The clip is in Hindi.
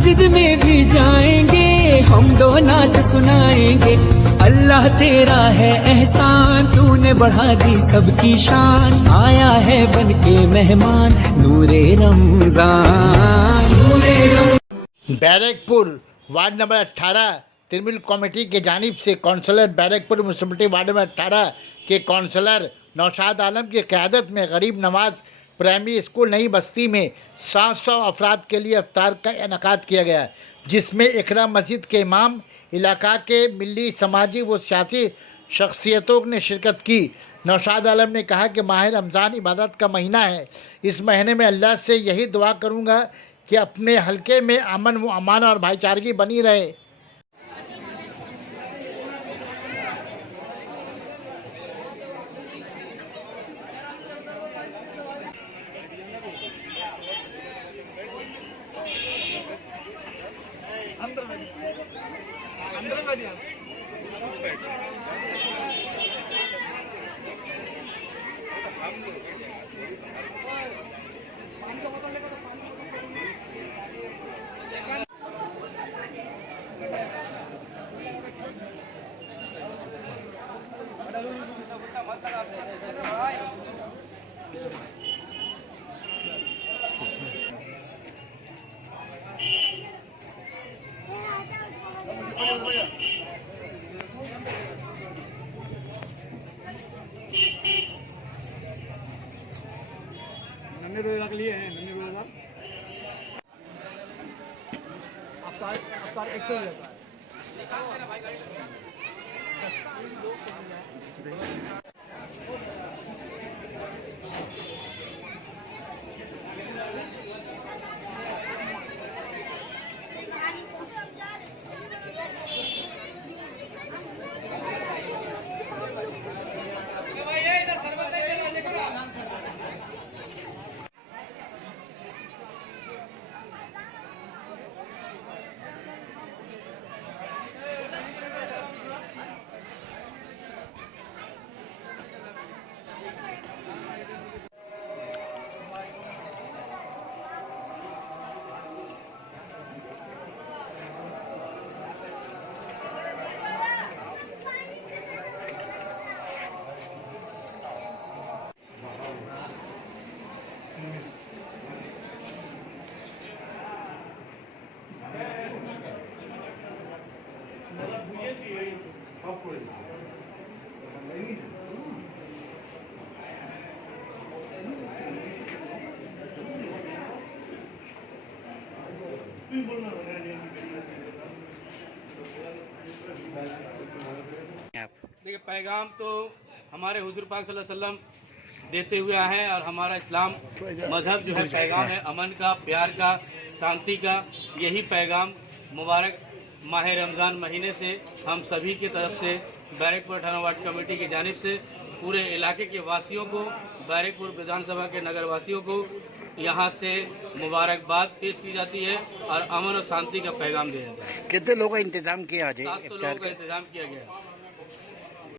मस्जिद में भी जाएंगे हम दो नात सुनाएंगे। अल्लाह तेरा है एहसान, तूने बढ़ा दी सबकी शान। आया है बन के मेहमान नूरे रमजान, नूरे रमजान। Barrackpore ward number 18 Trinamool committee की जानिब से councillor Barrackpore municipality ward number 18 के काउंसलर नौशाद आलम की क़यादत में गरीब नवाज प्राइमरी स्कूल नई बस्ती में 700 अफराद के लिए इफ्तार का इनेकाद किया गया, जिसमें इकरा मस्जिद के इमाम, इलाका के मिली समाजी व सियासी शख्सियतों ने शिरकत की। नौशाद आलम ने कहा कि माह रमज़ान इबादत का महीना है। इस महीने में अल्लाह से यही दुआ करूँगा कि अपने हलके में अमन व अमान और भाईचारगी बनी रहे। नन्हे रोए रख लिए हैं, नन्हे रोए रख अफ्तार 100 रहता है। देखिए, पैगाम तो हमारे हुजूर पाक सल्लल्लाहु अलैहि वसल्लम देते हुए आए हैं और हमारा इस्लाम मजहब जो है पैगाम है अमन का, प्यार का, शांति का। यही पैगाम मुबारक माह रमज़ान महीने से हम सभी की तरफ से बैरकपुर 18 वार्ड कमेटी की जानिब से पूरे इलाके के वासियों को, बैरकपुर विधानसभा के नगर वासियों को यहाँ से मुबारकबाद पेश की जाती है और अमन और शांति का पैगाम दिया जाता है। कितने लोगों का इंतजाम किया? 700 लोगों का इंतजाम किया गया है।